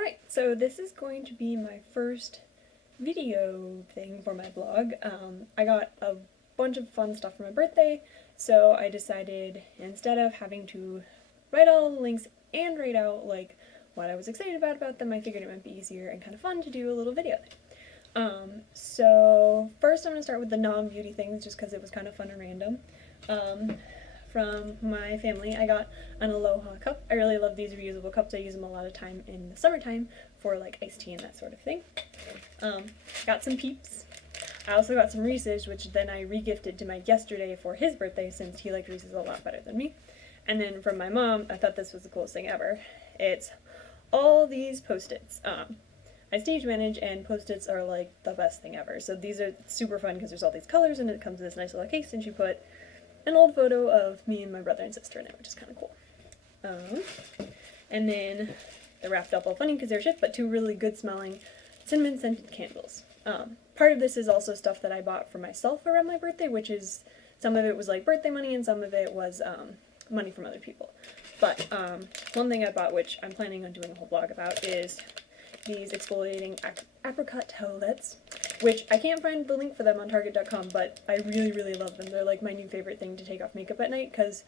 Alright, so this is going to be my first video thing for my blog. I got a bunch of fun stuff for my birthday, so I decided instead of having to write all the links and write out like what I was excited about them, I figured it might be easier and kind of fun to do a little video thing. So first I'm going to start with the non-beauty things just because it was kind of fun and random. From my family, I got an Aloha cup. I really love these reusable cups. I use them a lot of time in the summertime for like iced tea and that sort of thing. Got some Peeps. I also got some Reese's, which then I regifted to Mike yesterday for his birthday since he liked Reese's a lot better than me. And then from my mom, I thought this was the coolest thing ever. It's all these Post-its. I stage manage and Post-its are like the best thing ever. So these are super fun because there's all these colors and it comes in this nice little case and she put an old photo of me and my brother and sister in it, which is kind of cool. And then they're wrapped up all funny because they're shit, but two really good smelling cinnamon scented candles. Part of this is also stuff that I bought for myself around my birthday, which is, some of it was like birthday money and some of it was money from other people. But one thing I bought, which I'm planning on doing a whole blog about, is these exfoliating apricot towelettes, which I can't find the link for them on Target.com, but I really, really love them. They're like my new favorite thing to take off makeup at night, because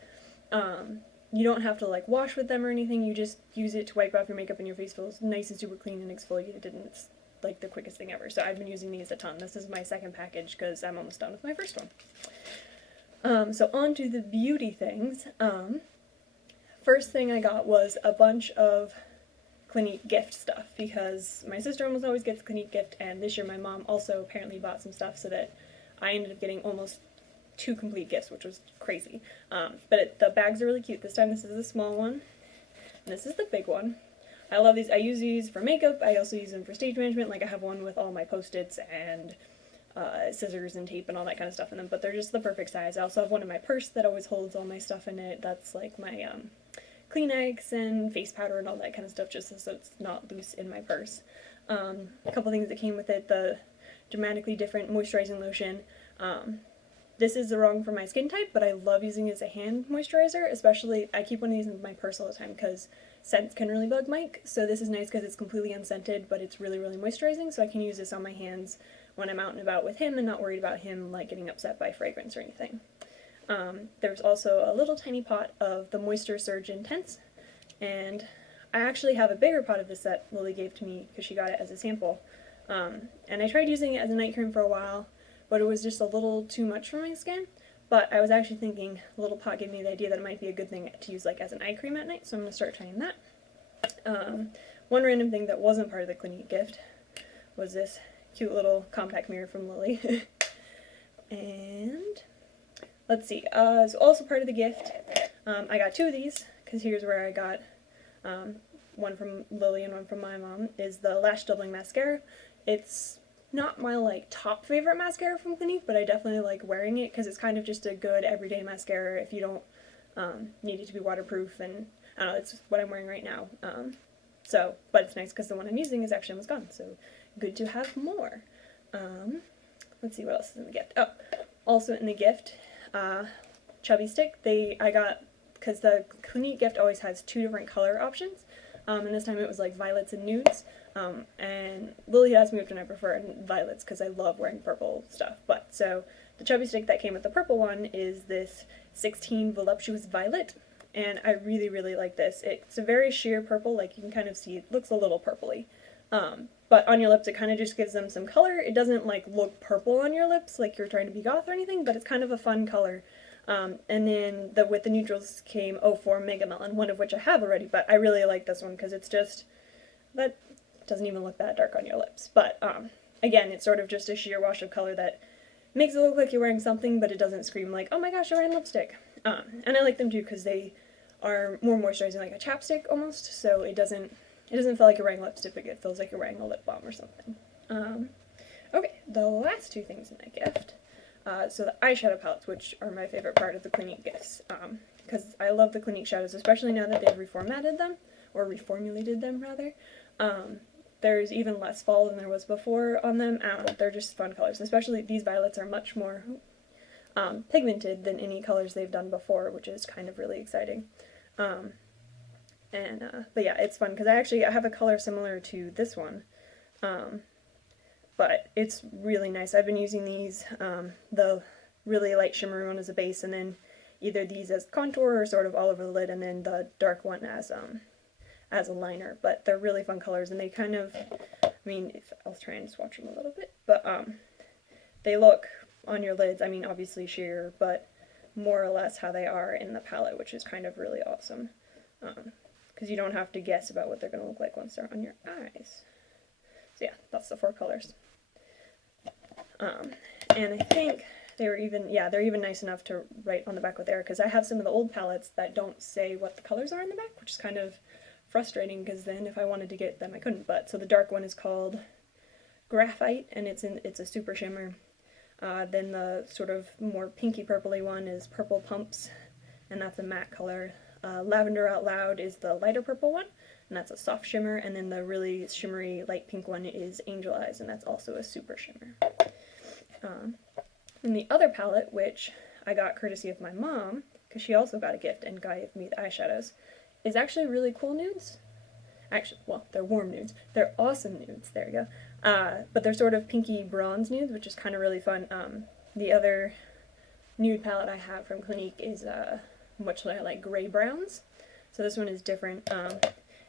you don't have to like wash with them or anything, you just use it to wipe off your makeup and your face feels nice and super clean and exfoliated, and it's like the quickest thing ever. So I've been using these a ton. This is my second package because I'm almost done with my first one. So on to the beauty things. First thing I got was a bunch of Clinique gift stuff, because my sister almost always gets Clinique gift, and this year my mom also apparently bought some stuff, so that I ended up getting almost 2 complete gifts, which was crazy. But the bags are really cute. This time this is the small one, and this is the big one. I love these. I use these for makeup. I also use them for stage management. Like I have one with all my Post-its and scissors and tape and all that kind of stuff in them, but they're just the perfect size. I also have one in my purse that always holds all my stuff in it. That's like my Kleenex and face powder and all that kind of stuff, just so it's not loose in my purse. A couple things that came with it: the Dramatically Different moisturizing lotion. This is the wrong for my skin type, but I love using it as a hand moisturizer, especially I keep one of these in my purse all the time because scents can really bug Mike, so this is nice because it's completely unscented, but it's really, really moisturizing, so I can use this on my hands when I'm out and about with him and not worried about him like getting upset by fragrance or anything. There's also a little tiny pot of the Moisture Surge Intense, and I actually have a bigger pot of this that Lily gave to me because she got it as a sample. And I tried using it as a night cream for a while, but it was just a little too much for my skin. But I was actually thinking, the little pot gave me the idea that it might be a good thing to use like as an eye cream at night, so I'm going to start trying that. One random thing that wasn't part of the Clinique gift was this cute little compact mirror from Lily. And let's see, so also part of the gift, I got 2 of these, because here's where I got one from Lily and one from my mom, is the Lash Doubling Mascara. It's not my like top favorite mascara from Clinique, but I definitely like wearing it because it's kind of just a good everyday mascara if you don't need it to be waterproof, and I don't know, it's what I'm wearing right now. But it's nice because the one I'm using is actually almost gone, so good to have more. Let's see what else is in the gift. Oh, also in the gift, Chubby Stick. I got, because the Clinique gift always has 2 different color options, and this time it was like violets and nudes, and Lily had asked me which one I prefer, violets, because I love wearing purple stuff. But so the Chubby Stick that came with the purple one is this 16 Voluptuous Violet, and I really, really like this. It's a very sheer purple, like you can kind of see it looks a little purpley, but on your lips it kind of just gives them some color. It doesn't like look purple on your lips like you're trying to be goth or anything, but it's kind of a fun color. And then with the neutrals came 04 Mega Melon, one of which I have already, but I really like this one because it's just, that doesn't even look that dark on your lips. But again, it's sort of just a sheer wash of color that makes it look like you're wearing something, but it doesn't scream like, oh my gosh, you're wearing lipstick. And I like them too because they are more moisturizing, like a chapstick almost, so it doesn't feel like you're wearing lipstick, it feels like you're wearing a lip balm or something. Okay, the last 2 things in my gift. So the eyeshadow palettes, which are my favorite part of the Clinique gifts, because I love the Clinique shadows, especially now that they've reformatted them, or reformulated them rather. There's even less fall than there was before on them. They're just fun colors, especially these violets are much more pigmented than any colors they've done before, which is kind of really exciting. And but yeah, it's fun because I have a color similar to this one, but it's really nice. I've been using these, the really light shimmery one as a base, and then either these as contour or sort of all over the lid, and then the dark one as a liner. But they're really fun colors, and they kind of, I mean, if I'll try and swatch them a little bit, but they look on your lids, I mean, obviously sheer, but more or less how they are in the palette, which is kind of really awesome. Because you don't have to guess about what they're going to look like once they're on your eyes. So yeah, that's the 4 colors. And I think they were even, yeah, they're even nice enough to write on the back with there, because I have some of the old palettes that don't say what the colors are in the back, which is kind of frustrating, because then if I wanted to get them I couldn't. But so the dark one is called Graphite, and it's a super shimmer. Then the sort of more pinky purpley one is Purple Pumps, and that's a matte color. Lavender Out Loud is the lighter purple one, and that's a soft shimmer. And then the really shimmery light pink one is Angel Eyes, and that's also a super shimmer. And the other palette, which I got courtesy of my mom, because she also got a gift and gave me the eyeshadows, is actually really cool nudes. Actually, well, they're warm nudes. They're awesome nudes, there you go. But they're sort of pinky bronze nudes, which is kind of really fun. The other nude palette I have from Clinique is much like gray browns. So this one is different. And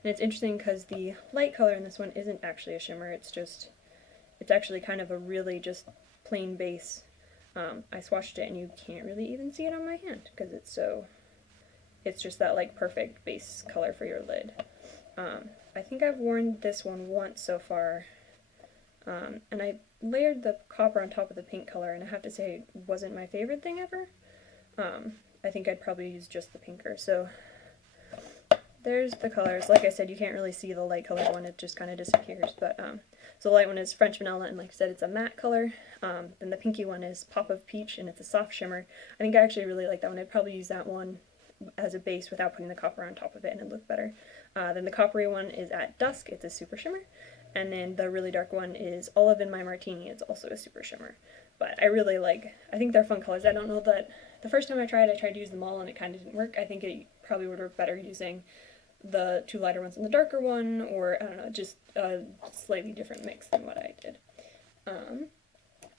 it's interesting because the light color in this one isn't actually a shimmer. It's actually kind of a really just plain base. I swatched it and you can't really even see it on my hand because it's just that like perfect base color for your lid. I think I've worn this one once so far, and I layered the copper on top of the pink color, and I have to say it wasn't my favorite thing ever. I think I'd probably use just the pinker. So there's the colors. Like I said, you can't really see the light colored one, it just kind of disappears. But so the light one is French Vanilla, and like I said, it's a matte color. Then the pinky one is Pop of Peach, and it's a soft shimmer. I think I actually really like that one. I'd probably use that one as a base without putting the copper on top of it, and it'd look better. Then the coppery one is At Dusk, it's a super shimmer. And then the really dark one is Olive in My Martini, it's also a super shimmer. But I think they're fun colors. I don't know that, the first time I tried to use them all and it kind of didn't work. I think it probably would work better using the 2 lighter ones and the darker one, or I don't know, just a slightly different mix than what I did.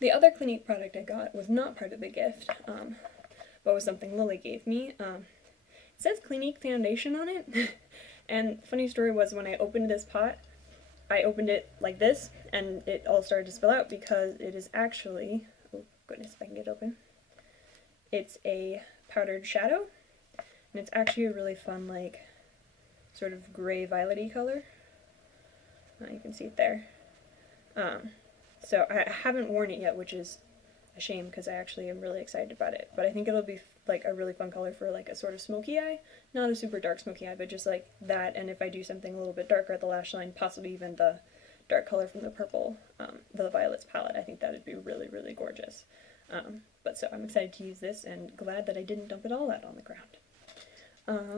The other Clinique product I got was not part of the gift, but was something Lily gave me. It says Clinique foundation on it, and funny story was when I opened this pot, I opened it like this, and it all started to spill out because it is actually, oh goodness, if I can get it open, it's a powdered shadow, and it's actually a really fun, like, sort of gray violet-y color. You can see it there. So I haven't worn it yet, which is a shame because I actually am really excited about it. But I think it'll be like a really fun color for like a sort of smoky eye. Not a super dark smoky eye, but just like that. And if I do something a little bit darker at the lash line, possibly even the dark color from the purple, the Violets palette, I think that would be really, really gorgeous. But so I'm excited to use this and glad that I didn't dump it all out on the ground.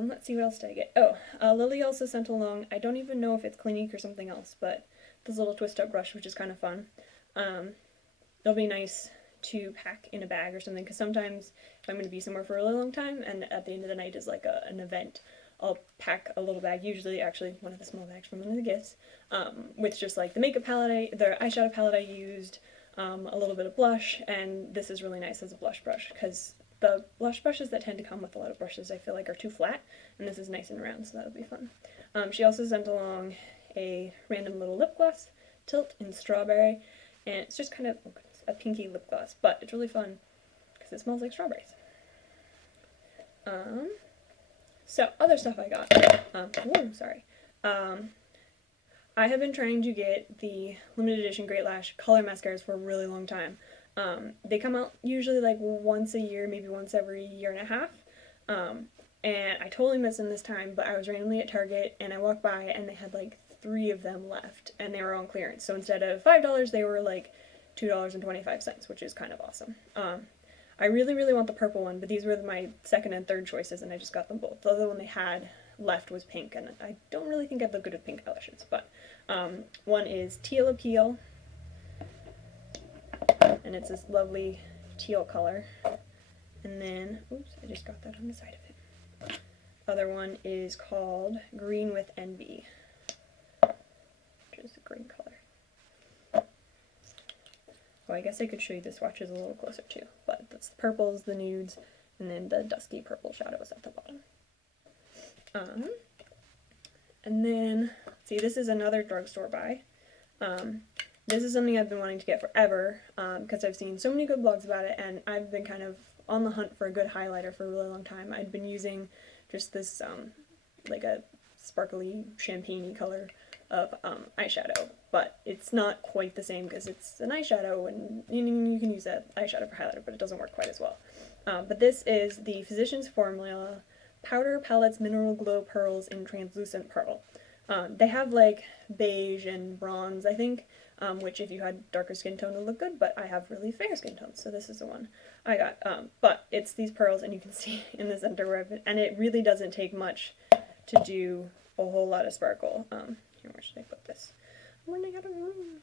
Let's see, what else did I get? Oh, Lily also sent along, I don't even know if it's Clinique or something else, but this little twist up brush, which is kind of fun. It'll be nice to pack in a bag or something, because sometimes if I'm going to be somewhere for a really long time and at the end of the night is like an event, I'll pack a little bag, usually actually one of the small bags from one of the gifts, with just like the makeup palette, the eyeshadow palette I used, a little bit of blush, and this is really nice as a blush brush, because the blush brushes that tend to come with a lot of brushes I feel like are too flat, and this is nice and round, so that'll be fun. She also sent along a random little lip gloss, Tilt in Strawberry, and it's just kind of a pinky lip gloss, but it's really fun because it smells like strawberries. So other stuff I got. Sorry. I have been trying to get the limited edition Great Lash color mascaras for a really long time. They come out usually like once a year, maybe once every year and a half. And I totally missed them this time, but I was randomly at Target and I walked by and they had like 3 of them left and they were on clearance. So instead of $5, they were like $2.25, which is kind of awesome. I really, really want the purple one, but these were my second and third choices and I just got them both. The other one they had left was pink, and I don't really think I'd look good with pink eyelashes, but one is Teal Appeal, and it's this lovely teal color. And then, oops, I just got that on the side of it. other one is called Green with Envy, which is a green color. Oh, I guess I could show you the swatches a little closer too, but that's the purples, the nudes, and then the dusky purple shadows at the bottom. And then, see, this is another drugstore buy. This is something I've been wanting to get forever, because I've seen so many good blogs about it, and I've been kind of on the hunt for a good highlighter for a really long time. I'd been using just this, like a sparkly champagne-y color of eyeshadow, but it's not quite the same because it's an eyeshadow, and you can use that eyeshadow for highlighter, but it doesn't work quite as well. But this is the Physicians Formula Powder Palettes Mineral Glow Pearls in Translucent Pearl. They have like beige and bronze, I think, which if you had darker skin tone would look good, but I have really fair skin tones, so this is the one I got. But it's these pearls, and you can see in the center where I've been, and it really doesn't take much to do a whole lot of sparkle. Here, where should I put this? I'm running out of room.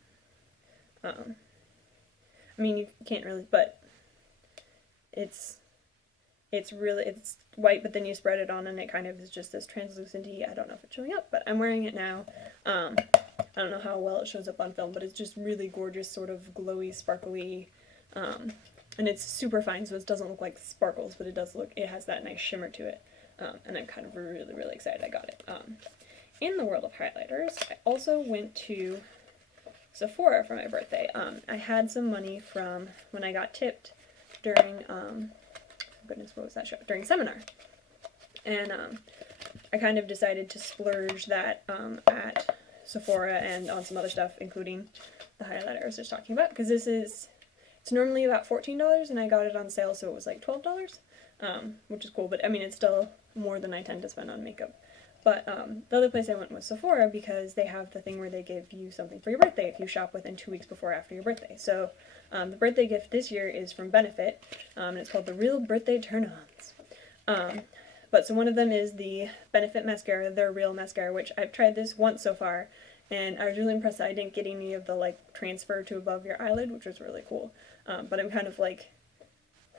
I mean, you can't really, but it's white, but then you spread it on and it kind of is just this translucent-y. I don't know if it's showing up, but I'm wearing it now. I don't know how well it shows up on film, but it's just really gorgeous, sort of glowy, sparkly, and it's super fine, so it doesn't look like sparkles, but it has that nice shimmer to it, and I'm kind of really, really excited I got it. In the world of highlighters, I also went to Sephora for my birthday. I had some money from when I got tipped during, goodness, what was that show? During seminar. And I kind of decided to splurge that at Sephora and on some other stuff, including the highlighter I was just talking about, because it's normally about $14, and I got it on sale, so it was like $12, which is cool, but I mean, it's still more than I tend to spend on makeup. But the other place I went was Sephora, because they have the thing where they give you something for your birthday if you shop within 2 weeks before or after your birthday. So the birthday gift this year is from Benefit, and it's called the Real Birthday Turn-Ons. But so one of them is the Benefit Mascara, their Real Mascara, which I've tried this once so far, and I was really impressed that I didn't get any of the like transfer to above your eyelid, which was really cool. But I'm kind of like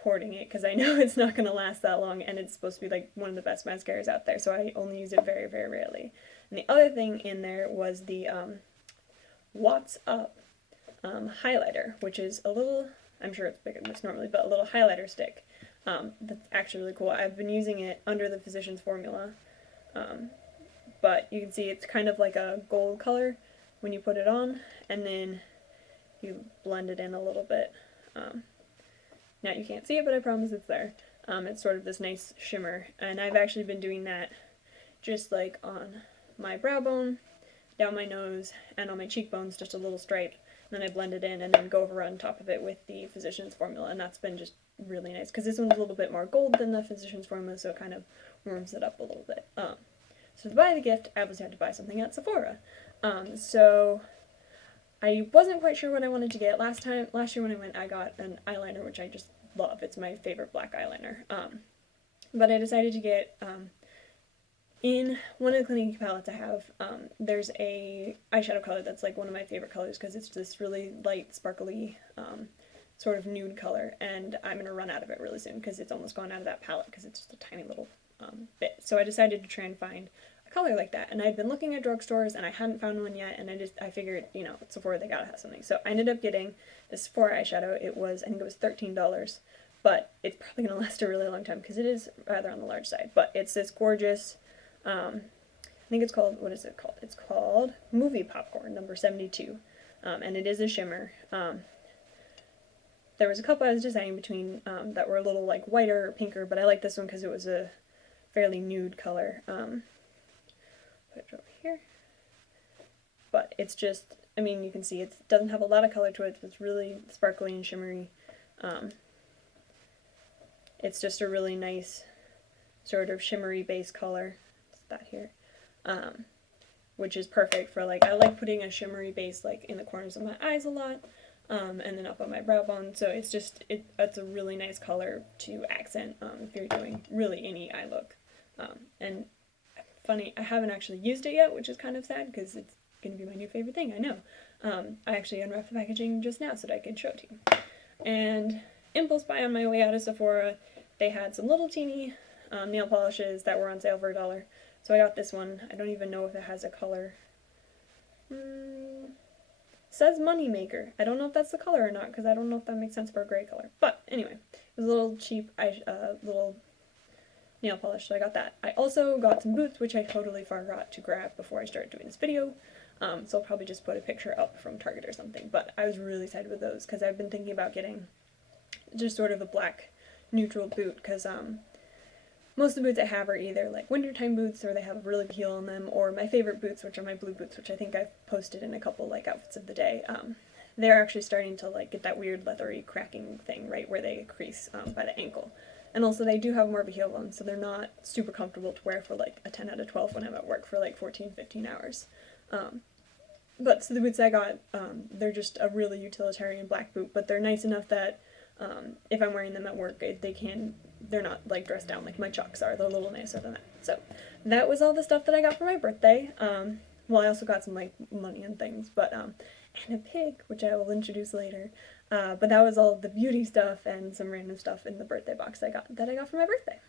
hoarding it because I know it's not going to last that long, and it's supposed to be like one of the best mascaras out there, so I only use it very, very rarely. And the other thing in there was the What's Up highlighter, which is a little, I'm sure it's bigger than this normally, but a little highlighter stick. That's actually really cool. I've been using it under the Physicians Formula, but you can see it's kind of like a gold color when you put it on, and then you blend it in a little bit. Now you can't see it, but I promise it's there. It's sort of this nice shimmer, and I've actually been doing that just like on my brow bone, down my nose, and on my cheekbones, just a little stripe. And then I blend it in and then go over on top of it with the Physicians Formula, and that's been just really nice, because this one's a little bit more gold than the Physicians Formula, so it kind of warms it up a little bit. So to buy the gift, I obviously had to buy something at Sephora. So I wasn't quite sure what I wanted to get. Last year when I went, I got an eyeliner, which I just love. It's my favorite black eyeliner. But I decided to get, in one of the Clinique palettes I have, there's a eyeshadow color that's like one of my favorite colors, because it's this really light, sparkly, sort of nude color, and I'm going to run out of it really soon, because it's almost gone out of that palette, because it's just a tiny little bit. So I decided to try and find color like that, and I'd been looking at drugstores and I hadn't found one yet, and I figured, you know, Sephora, they gotta have something. So I ended up getting this Sephora eyeshadow. I think it was $13, but it's probably gonna last a really long time because it is rather on the large side. But it's this gorgeous, I think it's called, what is it called? It's called Movie Popcorn number 72, and it is a shimmer. There was a couple I was deciding between that were a little like whiter or pinker, but I like this one because it was a fairly nude color. Put it over here. But it's just, I mean, you can see it doesn't have a lot of color to it. It's really sparkly and shimmery. It's just a really nice sort of shimmery base color. It's that here. Which is perfect for, like, I like putting a shimmery base like in the corners of my eyes a lot, and then up on my brow bone. So it's just, it's a really nice color to accent if you're doing really any eye look. And funny, I haven't actually used it yet, which is kind of sad because it's going to be my new favorite thing, I know. I actually unwrapped the packaging just now so that I could show it to you. And impulse buy on my way out of Sephora, they had some little teeny nail polishes that were on sale for $1. So I got this one. I don't even know if it has a color. Says Moneymaker. I don't know if that's the color or not, because I don't know if that makes sense for a gray color. But anyway, it was a little cheap little nail polish, so I got that. I also got some boots, which I totally forgot to grab before I started doing this video. So I'll probably just put a picture up from Target or something. But I was really excited with those, because I've been thinking about getting just sort of a black neutral boot, because most of the boots I have are either like wintertime boots, or they have a really big heel on them, or my favorite boots, which are my blue boots, which I think I've posted in a couple like outfits of the day. They're actually starting to like get that weird leathery cracking thing, right, where they crease by the ankle. And also they do have more of a heel on, so they're not super comfortable to wear for like a 10 out of 12 when I'm at work for like 14-15 hours. But so the boots I got, they're just a really utilitarian black boot, but they're nice enough that if I'm wearing them at work, they're not like dressed down like my Chucks are. They're a little nicer than that. So that was all the stuff that I got for my birthday. Well, I also got some like money and things, but and a pig, which I will introduce later. But that was all the beauty stuff and some random stuff in the birthday box that I got for my birthday.